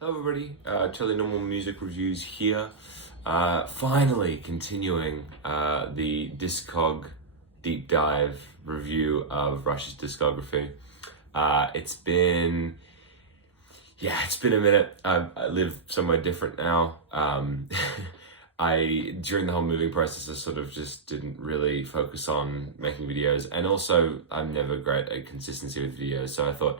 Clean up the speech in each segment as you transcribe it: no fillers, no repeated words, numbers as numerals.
Hello everybody, totally normal music reviews here. Finally continuing the DISCOG deep dive review of Rush's discography. It's been a minute. I live somewhere different now. During the whole moving process, I sort of just didn't really focus on making videos, and also I'm never great at consistency with videos, so I thought,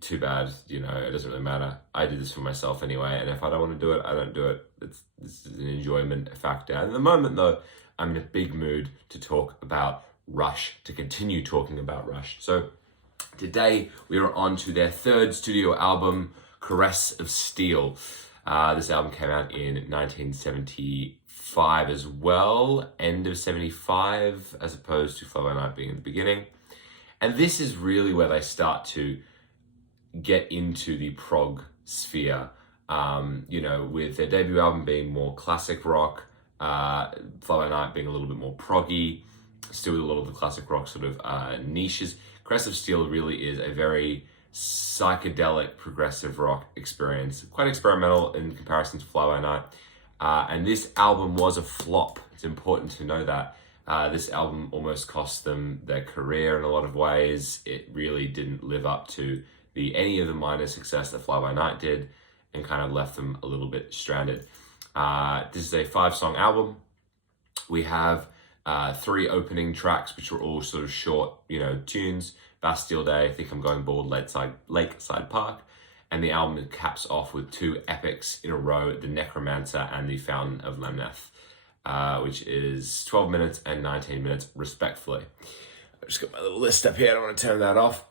too bad, it doesn't really matter. I did this for myself anyway, and if I don't want to do it, I don't do it. This is an enjoyment factor. And at the moment, though, I'm in a big mood to talk about Rush, to continue talking about Rush. So today, we are on to their third studio album, Caress of Steel. This album came out in 1975 as well, end of 75, as opposed to Fly By Night being in the beginning. And this is really where they start to get into the prog sphere, with their debut album being more classic rock, Fly By Night being a little bit more proggy, still with a lot of the classic rock sort of niches. Caress of Steel really is a very psychedelic progressive rock experience, quite experimental in comparison to Fly By Night. And this album was a flop. It's important to know that. This album almost cost them their career in a lot of ways. It really didn't live up to any of the minor success that Fly By Night did, and kind of left them a little bit stranded. This is a 5-song album. We have 3 opening tracks, which were all sort of short, tunes. Bastille Day, I Think I'm Going Bald, Lakeside Park. And the album caps off with 2 epics in a row, The Necromancer and The Fountain of Lamneth, which is 12 minutes and 19 minutes, respectfully. I've just got my little list up here, I don't want to turn that off.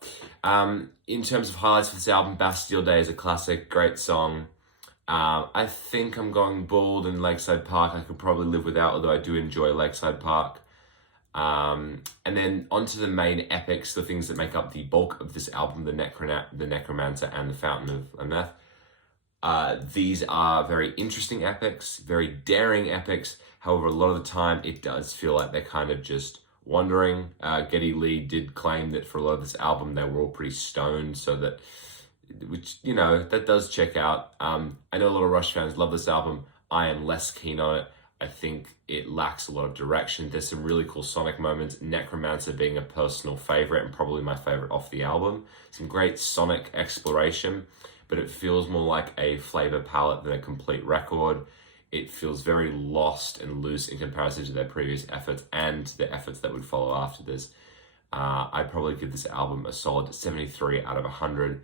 In terms of highlights for this album, Bastille Day is a classic, great song. I Think I'm Going Bald and Lakeside Park I could probably live without, although I do enjoy Lakeside Park. And then onto the main epics, the things that make up the bulk of this album, The Necromancer and The Fountain of Lamneth. These are very interesting epics, very daring epics. However, a lot of the time it does feel like they're kind of just wandering. Geddy Lee did claim that for a lot of this album they were all pretty stoned, so that, which, that does check out. I know a lot of Rush fans love this album. I am less keen on it. I think it lacks a lot of direction. There's some really cool sonic moments, Necromancer being a personal favorite and probably my favorite off the album. Some great sonic exploration, but it feels more like a flavor palette than a complete record. It feels very lost and loose in comparison to their previous efforts and the efforts that would follow after this. I'd probably give this album a solid 73 out of 100.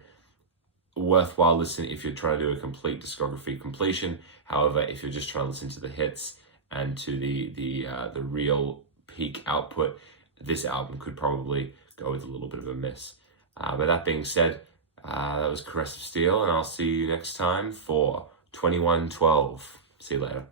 Worthwhile listen if you're trying to do a complete discography completion. However, if you're just trying to listen to the hits and to the real peak output, this album could probably go with a little bit of a miss. But that being said, that was Caress of Steel, and I'll see you next time for 2112. See you later.